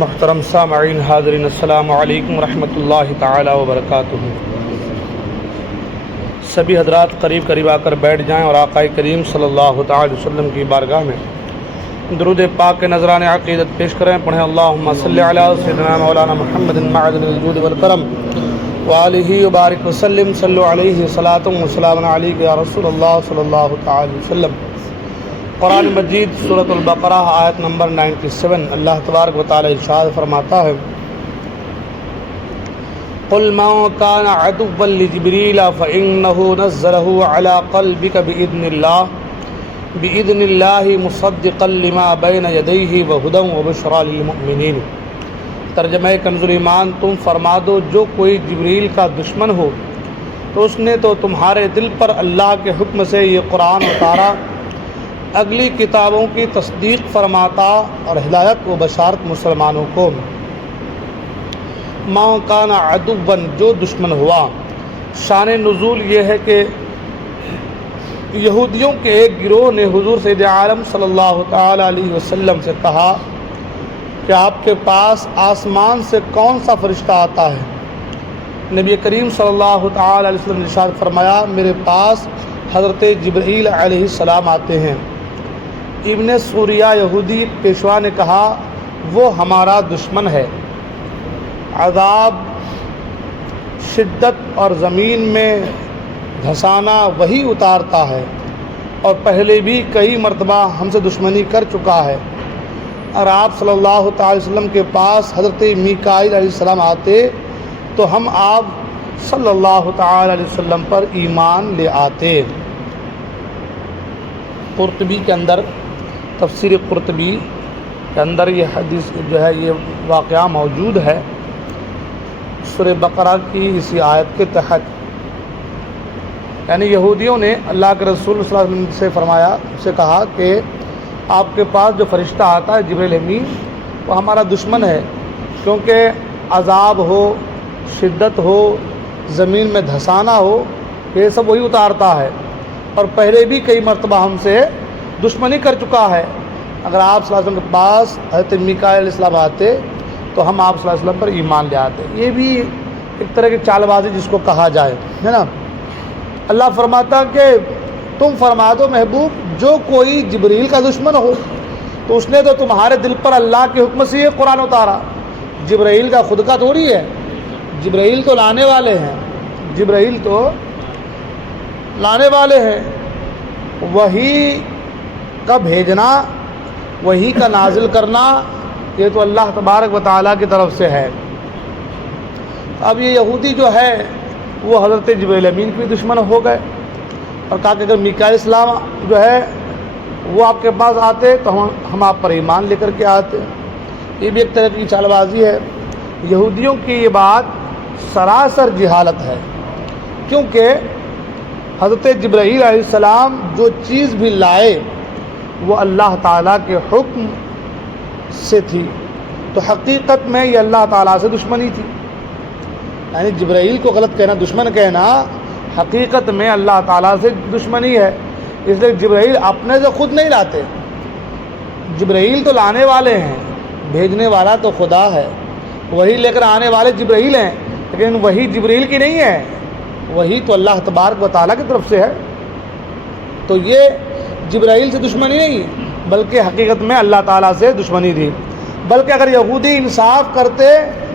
محترم سامعین حاضرین، السلام علیکم ورحمۃ اللہ تعالی وبرکاتہ۔ سبھی حضرات قریب قریب آ کر بیٹھ جائیں اور آقا کریم صلی اللہ تعالی وسلم کی بارگاہ میں درود پاک کے نذران عقیدت پیش کریں۔ پڑھیں اللہم صلی علی سیدنا مولانا محمد معدن الجود والکرم وآلہ وبارک وسلم، صلو علیہ صلاۃ و سلام علیک یا رسول اللہ صلی اللہ تعالی وسلم۔ قرآن مجید سورۃ البقرہ آیت نمبر 97، اللہ تبارک و تعالی ارشاد فرماتا ہے: قل من كان عدوا لجبريل فإنه نزله على قلبك بإذن الله مصدقا لما بين يديه وهدى وبشرى للمؤمنين۔ ترجمہ کنز ایمان، تم فرما دو جو کوئی جبریل کا دشمن ہو تو اس نے تو تمہارے دل پر اللہ کے حکم سے یہ قرآن اتارا، اگلی کتابوں کی تصدیق فرماتا اور ہدایت و بشارت مسلمانوں کو۔ ما کان عدوا، جو دشمن ہوا۔ شان نزول یہ ہے کہ یہودیوں کے ایک گروہ نے حضور سید عالم صلی اللہ تعالی علیہ وسلم سے کہا کہ آپ کے پاس آسمان سے کون سا فرشتہ آتا ہے؟ نبی کریم صلی اللہ تعالی علیہ وسلم نے ارشاد فرمایا، میرے پاس حضرت جبرائیل علیہ السلام آتے ہیں۔ ابن سوریہ یہودی پیشوا نے کہا، وہ ہمارا دشمن ہے، عذاب، شدت اور زمین میں دھسانا وہی اتارتا ہے، اور پہلے بھی کئی مرتبہ ہم سے دشمنی کر چکا ہے۔ اور آپ صلی اللہ تعالی وسلم کے پاس حضرت میکائیل علیہ السلام آتے تو ہم آپ صلی اللہ تعالی علیہ وسلم پر ایمان لے آتے۔ قرطبی کے اندر، تفسیر قرطبی کے اندر یہ حدیث جو ہے، یہ واقعہ موجود ہے سورہ بقرہ کی اسی آیت کے تحت۔ یعنی یہودیوں نے اللہ کے رسول صلی اللہ علیہ وسلم سے فرمایا، سے کہا کہ آپ کے پاس جو فرشتہ آتا ہے جبرائیل امین، وہ ہمارا دشمن ہے، کیونکہ عذاب ہو، شدت ہو، زمین میں دھسانا ہو، یہ سب وہی اتارتا ہے، اور پہلے بھی کئی مرتبہ ہم سے دشمنی کر چکا ہے۔ اگر آپ صلی اللہ علیہ وسلم کے پاس حضرت میکائیل علیہ السلام آتے تو ہم آپ صلی اللہ علیہ وسلم پر ایمان لے آتے۔ یہ بھی ایک طرح کی چال بازی جس کو کہا جائے، ہے نا۔ اللہ فرماتا کہ تم فرما دو محبوب، جو کوئی جبریل کا دشمن ہو تو اس نے تو تمہارے دل پر اللہ کے حکم سے یہ قرآن اتارا۔ جبرائیل کا خود کا تھوڑی ہے، جبرائیل تو لانے والے ہیں، جبرائیل تو لانے والے ہیں۔ وہی کا بھیجنا، وہی کا نازل کرنا، یہ تو اللہ تبارک و تعالیٰ کی طرف سے ہے۔ اب یہ یہودی جو ہے وہ حضرت جبرائیل امین کے دشمن ہو گئے، اور کہا کہ اگر میکائیل السلام جو ہے وہ آپ کے پاس آتے تو ہم آپ پر ایمان لے کر کے آتے۔ یہ بھی ایک طرح کی چال بازی ہے۔ یہودیوں کی یہ بات سراسر جہالت ہے، کیونکہ حضرت جبرائیل علیہ السلام جو چیز بھی لائے وہ اللہ تعالیٰ کے حکم سے تھی، تو حقیقت میں یہ اللہ تعالیٰ سے دشمنی تھی۔ یعنی جبرائیل کو غلط کہنا، دشمن کہنا، حقیقت میں اللہ تعالیٰ سے دشمنی ہے۔ اس لیے جبرائیل اپنے سے خود نہیں لاتے، جبرائیل تو لانے والے ہیں، بھیجنے والا تو خدا ہے، وہی لے کر آنے والے جبرائیل ہیں، لیکن وہی جبرائیل کی نہیں ہے، وہی تو اللہ تبارک و تعالیٰ کی طرف سے ہے۔ تو یہ جبرائیل سے دشمنی نہیں، بلکہ حقیقت میں اللہ تعالیٰ سے دشمنی تھی۔ بلکہ اگر یہودی انصاف کرتے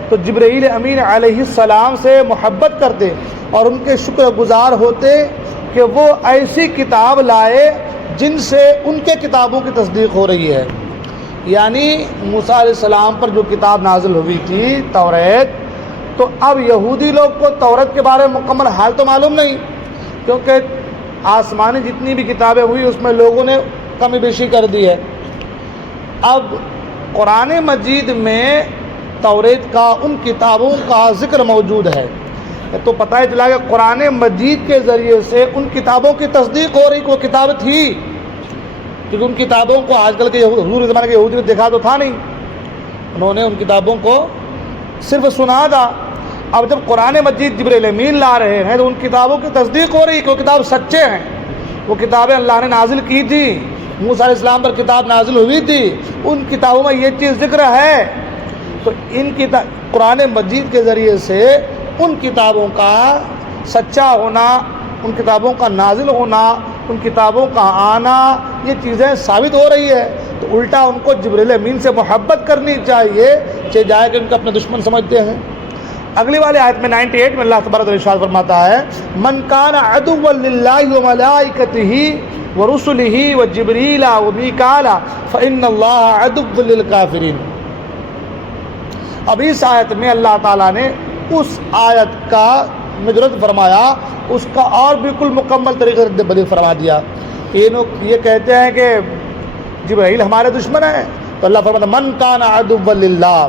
تو جبرائیل امین علیہ السلام سے محبت کرتے اور ان کے شکر گزار ہوتے کہ وہ ایسی کتاب لائے جن سے ان کے کتابوں کی تصدیق ہو رہی ہے۔ یعنی موسیٰ علیہ السلام پر جو کتاب نازل ہوئی تھی توریت، تو اب یہودی لوگ کو تورات کے بارے میں مکمل حال تو معلوم نہیں، کیونکہ آسمانی جتنی بھی کتابیں ہوئی اس میں لوگوں نے کمی بیشی کر دی ہے۔ اب قرآن مجید میں توریت کا، ان کتابوں کا ذکر موجود ہے، تو پتہ چلا کہ قرآن مجید کے ذریعے سے ان کتابوں کی تصدیق ہو رہی کہ وہ کتاب تھی، کیونکہ ان کتابوں کو آج کل کے حضور کے زمانے کے یہودی نے دیکھا تو تھا نہیں، انہوں نے ان کتابوں کو صرف سنا تھا۔ اب جب قرآن مجید جبرائیل امین لا رہے ہیں تو ان کتابوں کی تصدیق ہو رہی کہ وہ کتاب سچے ہیں، وہ کتابیں اللہ نے نازل کی تھی، موسیٰ علیہ السلام پر کتاب نازل ہوئی تھی، ان کتابوں میں یہ چیز ذکر ہے تو ان قرآن مجید کے ذریعے سے ان کتابوں کا سچا ہونا، ان کتابوں کا نازل ہونا، ان کتابوں کا آنا، یہ چیزیں ثابت ہو رہی ہے۔ تو الٹا ان کو جبریل امین سے محبت کرنی چاہیے، چاہے جائے کہ ان کا اپنے دشمن سمجھتے ہیں۔ اگلی والی آیت میں 98 میں اللہ تبارک و تعالیٰ ارشاد فرماتا ہے من کان عدوا للہ وملائکتہ ورسلہ وجبریل ومیکال فإن اللہ عدو للکافرین۔ اب اس آیت میں اللہ تعالیٰ نے اس آیت کا مجرد فرمایا، اس کا اور بالکل مکمل طریقے سے بدل فرما دیا۔ یہ کہتے ہیں کہ جبرائیل ہمارے دشمن ہیں، تو اللہ فرماتا من کان عدوا للہ،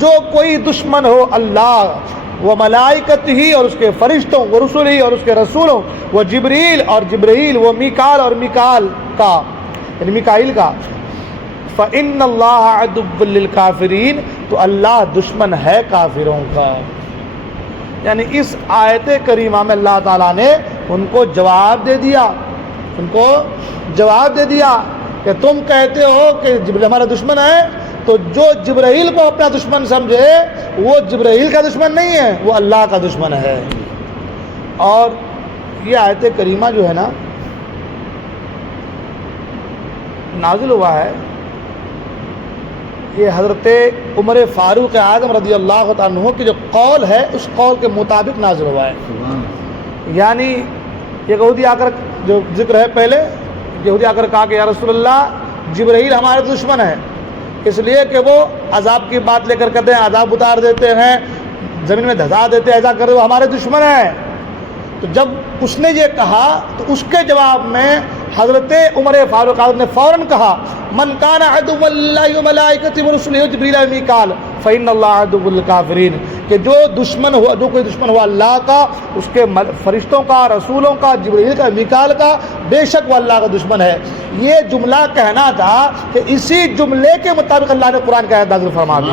جو کوئی دشمن ہو اللہ و ملائکتہ اور اس کے فرشتوں، و رسولہ اور اس کے رسولوں، و جبریل اور جبرائیل، و میکال اور میکال کا یعنی میکائیل کا، فإن اللہ عدو للکافرین، تو اللہ دشمن ہے کافروں کا۔ یعنی اس آیت کریمہ میں اللہ تعالیٰ نے ان کو جواب دے دیا کہ تم کہتے ہو کہ جبرائیل ہمارا دشمن ہے، تو جو جبرائیل کو اپنا دشمن سمجھے وہ جبرائیل کا دشمن نہیں ہے، وہ اللہ کا دشمن ہے۔ اور یہ آیت کریمہ جو ہے نا نازل ہوا ہے، یہ حضرت عمر فاروق اعظم رضی اللہ تعالیٰ عنہ کی جو قول ہے اس قول کے مطابق نازل ہوا ہے۔ یعنی یہودی آ کر جو ذکر ہے پہلے، یہودی آ کر کہا کہ یا رسول اللہ جبرائیل ہمارے دشمن ہے، اس لیے کہ وہ عذاب کی بات لے کر کہتے ہیں عذاب اتار دیتے ہیں، زمین میں دھسا دیتے ہیں، ایسا کر وہ ہمارے دشمن ہیں۔ تو جب اس نے یہ کہا تو اس کے جواب میں حضرت عمر فاروق اعظم نے فوراً کہا من کان عدوا للہ وملائکتہ ورسلہ وجبریل ومیکال فإن اللہ عدو للکافرین، کہ جو کوئی دشمن ہوا اللہ کا، اس کے فرشتوں کا، رسولوں کا، جبریل کا، میکال کا، بے شک وہ اللہ کا دشمن ہے۔ یہ جملہ کہنا تھا کہ اسی جملے کے مطابق اللہ نے قرآن کی آیت نازل فرما دی،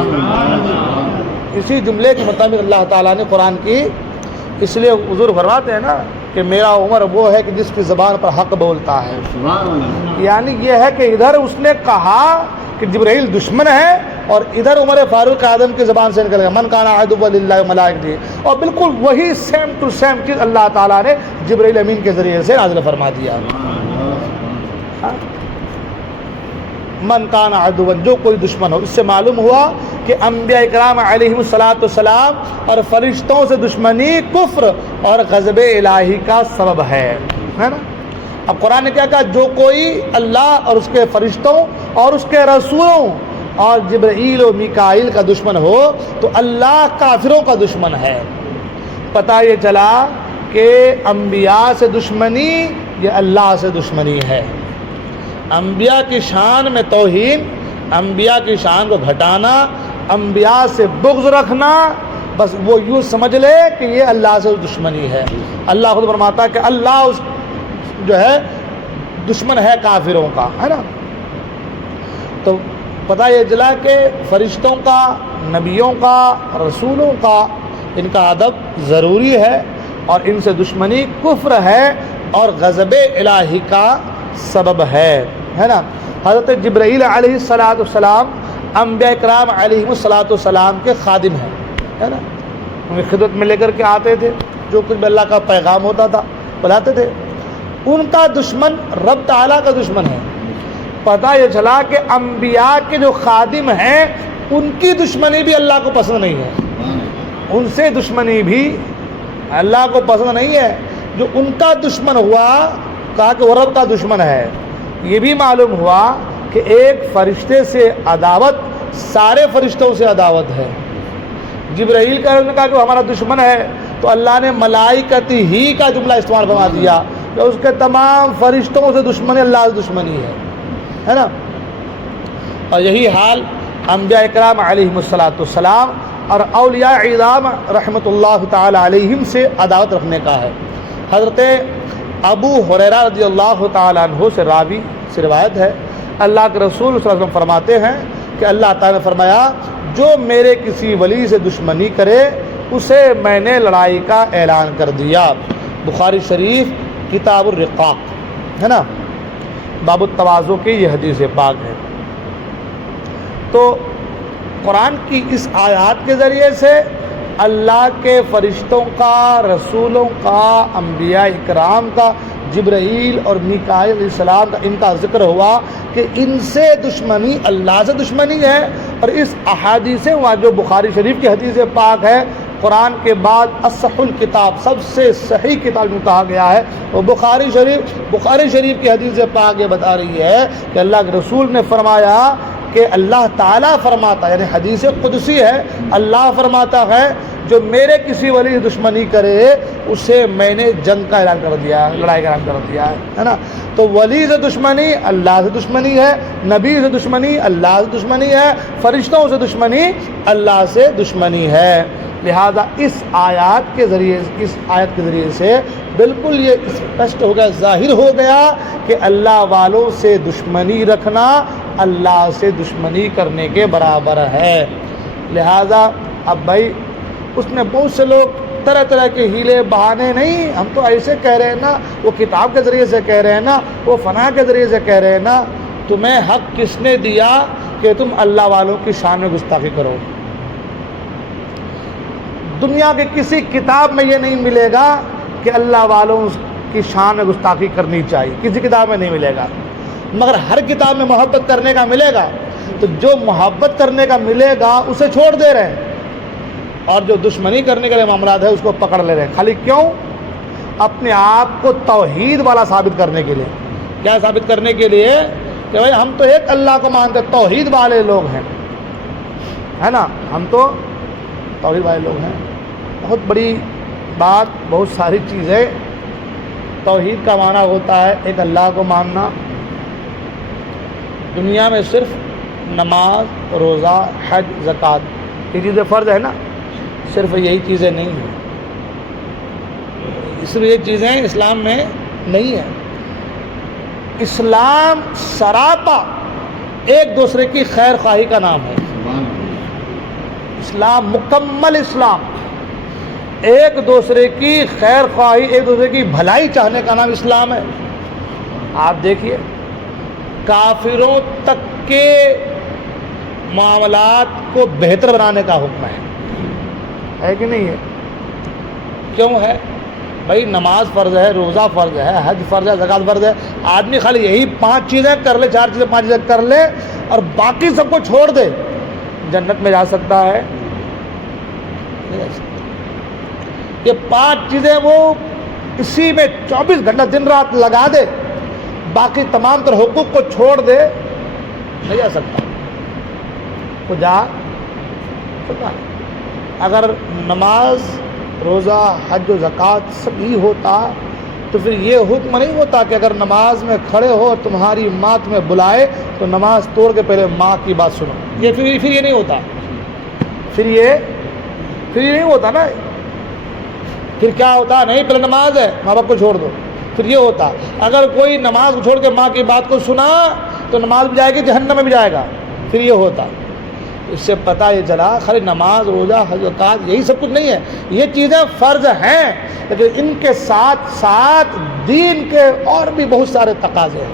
اسی جملے کے مطابق اللہ تعالیٰ نے قرآن کی، اس لیے حضور فرماتے ہیں نا کہ میرا عمر وہ ہے کہ جس کی زبان پر حق بولتا ہے۔ یعنی یہ ہے کہ ادھر اس نے کہا کہ جبرائیل دشمن ہے اور ادھر عمر فاروق اعظم کی زبان سے نکل گیا من کان عدوا للہ وملائکتہ، اور بالکل وہی سیم ٹو سیم چیز اللہ تعالیٰ نے جبرائیل امین کے ذریعے سے نازل فرما دیا۔ من کان عدوا، جو کوئی دشمن ہو۔ اس سے معلوم ہوا کہ انبیاء اکرام علیہم السلام اور فرشتوں سے دشمنی کفر اور غضب الہی کا سبب ہے نا۔ اب قرآن نے کیا کہا، جو کوئی اللہ اور اس کے فرشتوں اور اس کے رسولوں اور جبرائیل و میکائیل کا دشمن ہو تو اللہ کافروں کا دشمن ہے۔ پتہ یہ چلا کہ انبیاء سے دشمنی یہ اللہ سے دشمنی ہے۔ انبیاء کی شان میں توہین، انبیاء کی شان کو گھٹانا، انبیاء سے بغض رکھنا، بس وہ یوں سمجھ لے کہ یہ اللہ سے دشمنی ہے۔ اللہ خود فرماتا ہے کہ اللہ اس جو ہے دشمن ہے کافروں کا، ہے نا۔ تو پتہ یہ چلا کہ فرشتوں کا، نبیوں کا، رسولوں کا ان کا ادب ضروری ہے، اور ان سے دشمنی کفر ہے اور غضب الہی کا سبب ہے نا۔ حضرت جبرائیل علیہ السلام انبیاء اکرام علیہ السلام کے خادم ہیں، ہے نا۔ ان کی خدمت میں لے کر کے آتے تھے، جو کچھ بھی اللہ کا پیغام ہوتا تھا بلاتے تھے۔ ان کا دشمن رب تعالیٰ کا دشمن ہے۔ پتہ یہ چلا کہ انبیاء کے جو خادم ہیں ان کی دشمنی بھی اللہ کو پسند نہیں ہے، ان سے دشمنی بھی اللہ کو پسند نہیں ہے۔ جو ان کا دشمن ہوا، کہا کہ وہ رب کا دشمن ہے۔ یہ بھی معلوم ہوا کہ ایک فرشتے سے عداوت سارے فرشتوں سے عداوت ہے۔ جبرائیل کا نے کہا کہ وہ ہمارا دشمن ہے، تو اللہ نے ملائکت ہی کا جملہ استعمال فرما دیا کہ اس کے تمام فرشتوں سے دشمنی اللہ سے دشمنی ہے نا۔ اور یہی حال انبیاء اکرام علیہم السلام اور اولیاء اعظام رحمۃ اللہ تعالی علیہم سے عداوت رکھنے کا ہے۔ حضرت ابو ہریرہ رضی اللہ تعالیٰ عنہ سے راوی سے روایت ہے، اللہ کے رسول صلی اللہ علیہ وسلم فرماتے ہیں کہ اللہ تعالیٰ نے فرمایا جو میرے کسی ولی سے دشمنی کرے اسے میں نے لڑائی کا اعلان کر دیا۔ بخاری شریف کتاب الرقاق ہے نا، باب التواضع کی یہ حدیث پاک ہے۔ تو قرآن کی اس آیات کے ذریعے سے اللہ کے فرشتوں کا، رسولوں کا، انبیاء اکرام کا، جبرائیل اور میکائیل علیہ السلام کا ان کا ذکر ہوا کہ ان سے دشمنی اللہ سے دشمنی ہے۔ اور اس احادیث وہاں جو بخاری شریف کی حدیث پاک ہے، قرآن کے بعد اصح الکتاب، سب سے صحیح کتاب جو کہا گیا ہے وہ بخاری شریف کی حدیث پاک یہ بتا رہی ہے کہ اللہ کے رسول نے فرمایا کہ اللہ تعالیٰ فرماتا، یعنی حدیث قدسی ہے، اللہ فرماتا ہے جو میرے کسی ولی سے دشمنی کرے اسے میں نے جنگ کا اعلان کر دیا، لڑائی کا اعلان کر دیا ہے نا۔ تو ولی سے دشمنی اللہ سے دشمنی ہے، نبی سے دشمنی اللہ سے دشمنی ہے، فرشتوں سے دشمنی اللہ سے دشمنی ہے۔ لہذا اس آیات کے ذریعے سے بالکل یہ اسپشٹ ہو گیا، ظاہر ہو گیا کہ اللہ والوں سے دشمنی رکھنا اللہ سے دشمنی کرنے کے برابر ہے۔ لہذا اب بھائی اس نے بہت سے لوگ طرح طرح کے ہیلے بہانے، نہیں ہم تو ایسے کہہ رہے ہیں نا، وہ کتاب کے ذریعے سے کہہ رہے ہیں نا، وہ فنا کے ذریعے سے کہہ رہے ہیں نا۔ تمہیں حق کس نے دیا کہ تم اللہ والوں کی شان میں گستاخی کرو؟ دنیا کے کسی کتاب میں یہ نہیں ملے گا کہ اللہ والوں کی شان میں گستاخی کرنی چاہیے، کسی کتاب میں نہیں ملے گا، مگر ہر کتاب میں محبت کرنے کا ملے گا۔ تو جو محبت کرنے کا ملے گا اسے چھوڑ دے رہے ہیں، اور جو دشمنی کرنے کے لیے معاملات ہے اس کو پکڑ لے رہے ہیں۔ خالی کیوں؟ اپنے آپ کو توحید والا ثابت کرنے کے لیے۔ کیا ثابت کرنے کے لیے؟ کہ بھائی ہم تو ایک اللہ کو مانتے، توحید والے لوگ ہیں، ہے نا، ہم تو توحید والے لوگ ہیں۔ بہت بڑی بات، بہت ساری چیزیں۔ توحید کا معنی ہوتا ہے ایک اللہ کو ماننا۔ دنیا میں صرف نماز، روزہ، حج، زکوٰۃ یہ چیزیں فرض ہے نا، صرف یہی چیزیں نہیں ہیں، اس لیے یہ چیزیں اسلام میں نہیں ہیں۔ اسلام سراپا ایک دوسرے کی خیر خواہی کا نام ہے۔ اسلام، مکمل اسلام، ایک دوسرے کی خیر خواہی، ایک دوسرے کی بھلائی چاہنے کا نام اسلام ہے۔ آپ دیکھیے کافروں تک کے معاملات کو بہتر بنانے کا حکم ہے کہ نہیں ہے؟ کیوں ہے؟ بھائی نماز فرض ہے، روزہ فرض ہے، حج فرض ہے، زکوٰۃ فرض ہے۔ آدمی خالی یہی 5 چیزیں کر لے، 4 چیزیں 5 چیزیں کر لے اور باقی سب کو چھوڑ دے، جنت میں جا سکتا ہے؟ نہیں جا سکتا۔ یہ 5 چیزیں وہ اسی میں 24 گھنٹہ دن رات لگا دے، باقی تمام تر حقوق کو چھوڑ دے، نہیں جا سکتا۔ وہ جا سکتا ہے۔ اگر نماز، روزہ، حج و زکوٰۃ سب ہی ہوتا تو پھر یہ حکم نہیں ہوتا کہ اگر نماز میں کھڑے ہو اور تمہاری ماں تمہیں بلائے تو نماز توڑ کے پہلے ماں کی بات سنو۔ یہ پھر یہ نہیں ہوتا، پھر یہ نہیں ہوتا نا۔ پھر کیا ہوتا؟ نہیں، پہلے نماز ہے، ماں باپ کو چھوڑ دو، پھر یہ ہوتا۔ اگر کوئی نماز کو چھوڑ کے ماں کی بات کو سنا تو نماز بھی جائے گی، جہنم میں بھی جائے گا، پھر یہ ہوتا۔ اس سے پتہ یہ چلا خالی نماز، روزہ، حج، زکوٰۃ یہی سب کچھ نہیں ہے، یہ چیزیں فرض ہیں، لیکن ان کے ساتھ ساتھ دین کے اور بھی بہت سارے تقاضے ہیں۔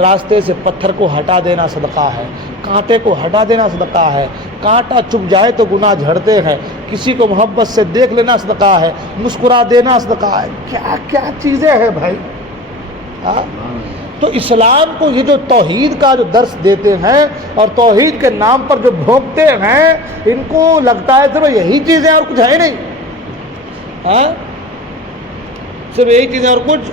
راستے سے پتھر کو ہٹا دینا صدقہ ہے، کانٹے کو ہٹا دینا صدقہ ہے، کانٹا چبھ جائے تو گناہ جھڑتے ہیں، کسی کو محبت سے دیکھ لینا صدقہ ہے، مسکرا دینا صدقہ ہے۔ کیا کیا چیزیں ہیں بھائی۔ تو اسلام کو یہ جو توحید کا جو درس دیتے ہیں اور توحید کے نام پر جو بھونکتے ہیں، ان کو لگتا ہے صرف یہی چیزیں اور کچھ ہے نہیں، صرف یہی چیزیں اور کچھ،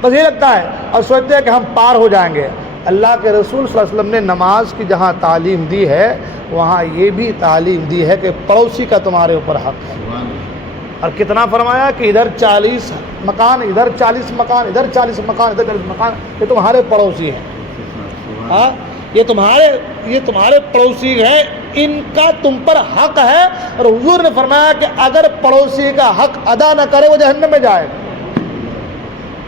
بس یہ لگتا ہے، اور سوچتے ہیں کہ ہم پار ہو جائیں گے۔ اللہ کے رسول صلی اللہ علیہ وسلم نے نماز کی جہاں تعلیم دی ہے وہاں یہ بھی تعلیم دی ہے کہ پڑوسی کا تمہارے اوپر حق ہے۔ اور کتنا فرمایا کہ ادھر 40 مکان، ادھر 40 مکان، ادھر 40 مکان، ادھر 40 مکان، یہ تمہارے پڑوسی ہیں۔ یہ تمہارے پڑوسی ہیں، ان کا تم پر حق ہے۔ اور حضور نے فرمایا کہ اگر پڑوسی کا حق ادا نہ کرے وہ جہنم میں جائے۔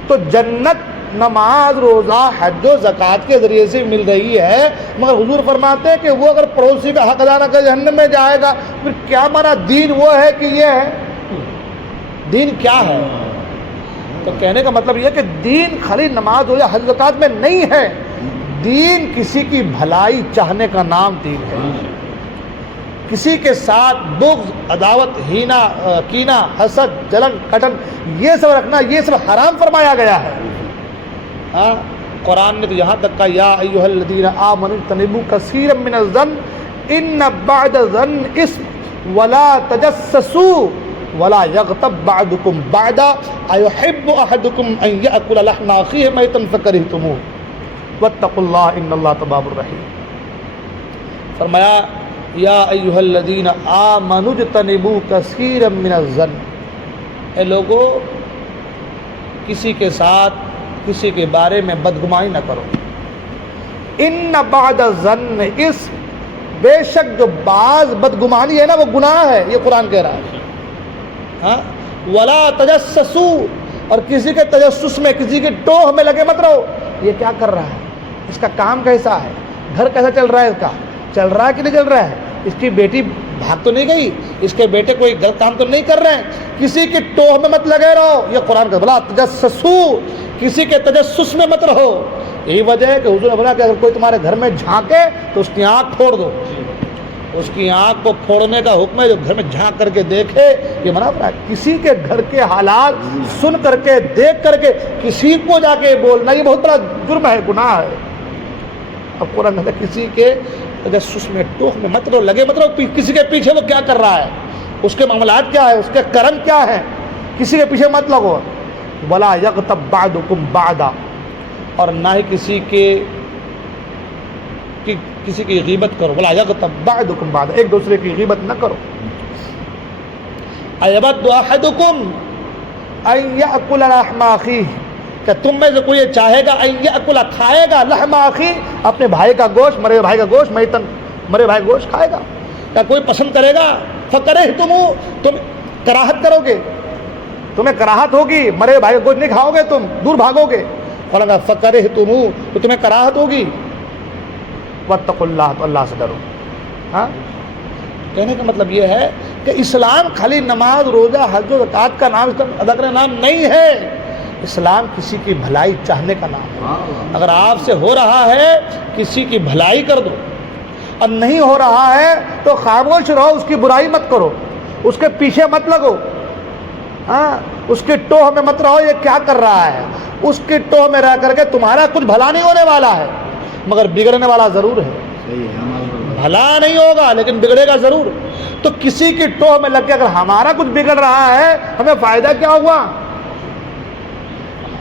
تو جنت نماز، روزہ، حج و زکوٰۃ کے ذریعے سے مل رہی ہے، مگر حضور فرماتے ہیں کہ وہ اگر پڑوسی کا حق ادا نہ کرے جہنم میں جائے گا۔ پھر کیا مانا دین وہ ہے کہ یہ ہے؟ دین کیا ہے؟ تو کہنے کا مطلب یہ کہ دین خالی نماز ہو یا حج زکوٰۃ میں نہیں ہے، دین کسی کی بھلائی چاہنے کا نام دین ہے۔ کسی کے ساتھ بغض، عداوت، کینہ، حسد، جلن، کٹن یہ سب رکھنا یہ سب حرام فرمایا گیا ہے. ہاں قرآن نے تو یہاں تک کہا یا ایھا الذین آمنوا اجتنبوا کثیرا من الظن ان بعض الظن اثم ولا تجسسوا ولا یغتب بعضکم بعضا ایحب احدکم ان یأکل لحم اخیہ میتا فکرہتموہ واتقوا اللہ ان اللہ تواب الرحیم. فرمایا یا ایھا الذین آمنوا اجتنبوا کثیرا من الظن، اے لوگو کسی کے ساتھ کسی کے بارے میں بدگمانی نہ کرو. ان بعض الظن اس بے شک جو بعض بدگمانی ہے نا وہ گناہ ہے، یہ قرآن کہہ رہا ہے. ہاں ولا تجسسوا، اور کسی کے تجسس میں کسی کے ٹوہ میں لگے مت رہو. یہ کیا کر رہا ہے، اس کا کام کیسا ہے، گھر کیسا چل رہا ہے، اس کا چل رہا ہے کہ نہیں چل رہا ہے، اس کی بیٹی بھاگ تو نہیں گئی، اس کے بیٹے کوئی غلط کام تو نہیں کر رہے ہیں. کسی کے ٹوہ میں مت لگے رہو، یہ قرآن کا بلا تجسسوا، کسی کے تجسس میں مت رہو. یہی وجہ ہے کہ حضور نے بولا کہ اگر کوئی تمہارے گھر میں جھانکے تو اس کی آنکھ پھوڑ دو. اس کی آنکھ کو پھوڑنے کا حکم ہے، جو گھر میں جھانک کر کے دیکھے یہ منع ہے. کسی کے گھر کے حالات سن کر کے دیکھ کر کے کسی کو جا کے بولنا یہ بہت بڑا جرم ہے، گناہ ہے. اب قرآن کہتا ہے کسی کے تجسس میں ٹوہ میں مت رہو، لگے مت رہو کسی کے پیچھے وہ کیا کر رہا ہے، اس کے معاملات کیا ہے، اس کے کرم کیا ہے، کسی کے پیچھے مت لگو. ولا یغتب بعضکم بعضا، اور نہ ہی کسی کی غیبت کرو. ولا یغتب بعضکم بعضا، ایک دوسرے کی غیبت نہ کرو. ایود احدکم ان یأکل لحم اخیہ، کہ تم میں سے کوئی یہ چاہے گا ان یأکل کھائے گا لحم اخیہ، اپنے بھائی کا گوشت، مرے بھائی کا گوشت، مرے بھائی کا گوشت کھائے گا. کیا کوئی پسند کرے گا؟ فکرہتموہ، تم کراہت کرو گے، تمہیں کراہت ہوگی، مرے بھائی کا گوشت نہیں کھاؤ گے، تم دور بھاگو گے. فرمایا فکرہتموہ، تو تمہیں کراہت ہوگی. واتقوا اللہ، تو اللہ سے ڈرو. ہاں کہنے کا مطلب یہ ہے کہ اسلام خالی نماز، روزہ، حج و زکوٰۃ کا نام ادا کرنے کا نام نہیں ہے. اسلام کسی کی بھلائی چاہنے کا نام ہے. اگر آپ سے ہو رہا ہے کسی کی بھلائی کر دو، اور نہیں ہو رہا ہے تو خاموش رہو، اس کی برائی مت کرو، اس کے پیچھے مت لگو. ہاں اس کے ٹوہ میں مت رہو، یہ کیا کر رہا ہے. اس کے ٹوہ میں رہ کر کے تمہارا کچھ بھلا نہیں ہونے والا ہے، مگر بگڑنے والا ضرور ہے. بھلا نہیں ہوگا لیکن بگڑے گا ضرور. تو کسی کی ٹوہ میں لگ کے اگر ہمارا کچھ بگڑ رہا ہے ہمیں فائدہ کیا ہوا؟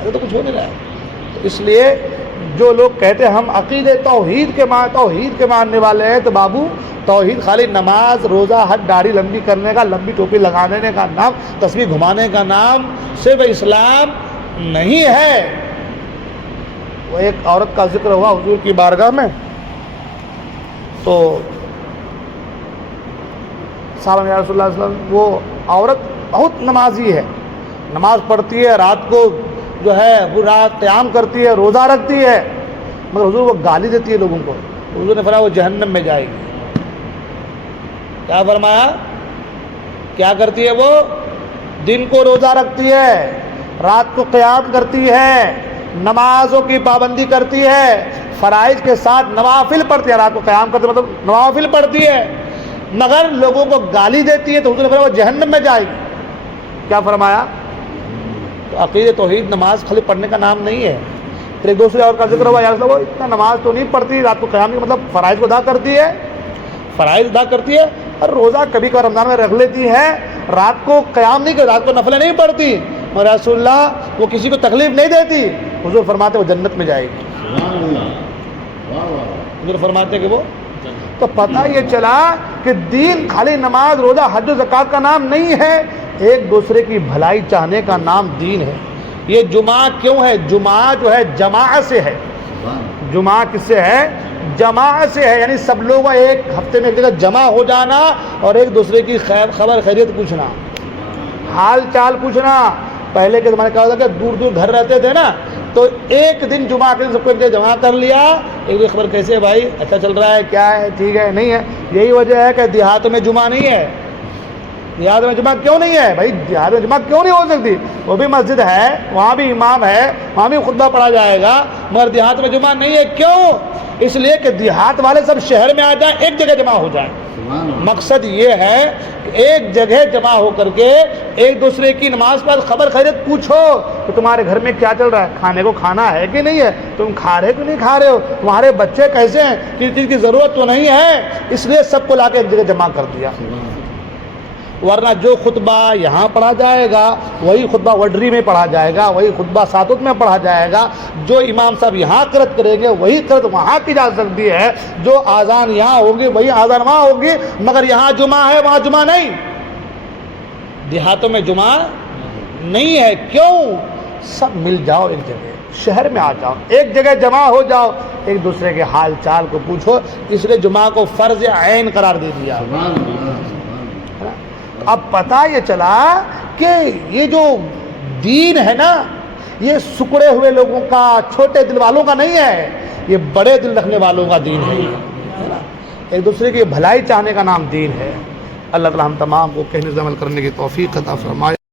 تو کچھ ہو نہیں رہا ہے. اس لیے جو لوگ کہتے ہیں ہم عقیدے توحید کے ماننے والے ہیں، تو بابو توحید خالی نماز، روزہ، حج، داڑھی لمبی کرنے کا، لمبی ٹوپی لگانے کا نام، تسبیح گھمانے کا نام صرف اسلام نہیں ہے. وہ ایک عورت کا ذکر ہوا حضور کی بارگاہ میں، تو صاحب یا رسول اللہ صلی اللہ علیہ وسلم، وہ عورت بہت نمازی ہے، نماز پڑھتی ہے، رات کو جو ہے وہ رات قیام کرتی ہے، روزہ رکھتی ہے، مگر حضور وہ گالی دیتی ہے لوگوں کو. حضور نے فرمایا وہ جہنم میں جائے گی. کیا فرمایا؟ کیا کرتی ہے وہ؟ دن کو روزہ رکھتی ہے، رات کو قیام کرتی ہے، نمازوں کی پابندی کرتی ہے، فرائض کے ساتھ نوافل پڑھتی ہے. رات کو قیام کرتی ہے مطلب نوافل پڑھتی ہے، مگر لوگوں کو گالی دیتی ہے، تو حضور نے فرمایا وہ جہنم میں جائے گی. کیا فرمایا؟ تو عقیدہ توحید نماز خالی پڑھنے کا نام نہیں ہے. پھر ایک دوسرے اور کا ذکر ہوا، یار وہ اتنا نماز تو نہیں پڑھتی، رات کو قیام کی مطلب فرائض کو ادا کرتی ہے، فرائض ادا کرتی ہے، اور روزہ کبھی کبھار رمضان میں رکھ لیتی ہے، رات کو قیام نہیں کرتی، رات کو نفلیں نہیں پڑھتی، مگر رسول اللہ وہ کسی کو تکلیف نہیں دیتی. حضور فرماتے وہ جنت میں جائے گی. حضور فرماتے کہ وہ، تو پتہ یہ چلا کہ دین خالی نماز، روزہ، حج و زکوٰۃ کا نام نہیں ہے، ایک دوسرے کی بھلائی چاہنے کا نام دین ہے. یہ جمعہ کیوں ہے؟ جمعہ جو ہے جماعت سے ہے. جمعہ کس سے ہے؟ جماعت سے ہے، یعنی سب لوگ ایک ہفتے میں ایک جگہ جمع ہو جانا اور ایک دوسرے کی خبر خیریت پوچھنا، حال چال پوچھنا. پہلے کے زمانے کا ہوتا کہ دور دور گھر رہتے تھے نا، تو ایک دن جمعہ کے دن سب کو ایک جگہ جمع کر لیا، ایک دوسرے خبر کیسے بھائی، اچھا چل رہا ہے، کیا ہے، ٹھیک ہے، نہیں ہے. یہی وجہ ہے کہ دیہات میں جمعہ نہیں ہے. دیہات میں جمعہ کیوں نہیں ہے بھائی؟ دیہات میں جمعہ کیوں نہیں ہو سکتی؟ وہ بھی مسجد ہے، وہاں بھی امام ہے، وہاں بھی خطبہ پڑھا جائے گا، مگر دیہات میں جمعہ نہیں ہے. کیوں؟ اس لیے کہ دیہات والے سب شہر میں آ جائیں، ایک جگہ جمع ہو جائیں. مقصد یہ ہے کہ ایک جگہ جمع ہو کر کے ایک دوسرے کی نماز پر خبر خیریت پوچھو کہ تمہارے گھر میں کیا چل رہا ہے، کھانے کو کھانا ہے کہ نہیں ہے، تم کھا رہے کہ نہیں کھا رہے ہو، تمہارے بچے کیسے ہیں، کسی چیز کی ضرورت تو نہیں ہے، اس لیے سب کو لا کے ایک جگہ جمع کر دیا۔ ورنہ جو خطبہ یہاں پڑھا جائے گا وہی خطبہ وڈری میں پڑھا جائے گا، وہی خطبہ ساتوت میں پڑھا جائے گا، جو امام صاحب یہاں قرأت کریں گے وہی قرأت وہاں کی جا سکتی ہے، جو آذان یہاں ہوگی وہی آذان وہاں ہوگی، مگر یہاں جمعہ ہے وہاں جمعہ نہیں، دیہاتوں میں جمعہ نہیں ہے۔ کیوں؟ سب مل جاؤ ایک جگہ، شہر میں آ جاؤ، ایک جگہ جمع ہو جاؤ، ایک دوسرے کے حال چال کو پوچھو، اس لیے جمعہ کو فرض عین قرار دے دیا۔ اب پتہ یہ چلا کہ یہ جو دین ہے نا یہ سکڑے ہوئے لوگوں کا، چھوٹے دل والوں کا نہیں ہے، یہ بڑے دل رکھنے والوں کا دین ہے، ایک دوسرے کی بھلائی چاہنے کا نام دین ہے۔ اللہ تعالی ہم تمام کو کہنے سے عمل کرنے کی توفیق عطا فرمائے۔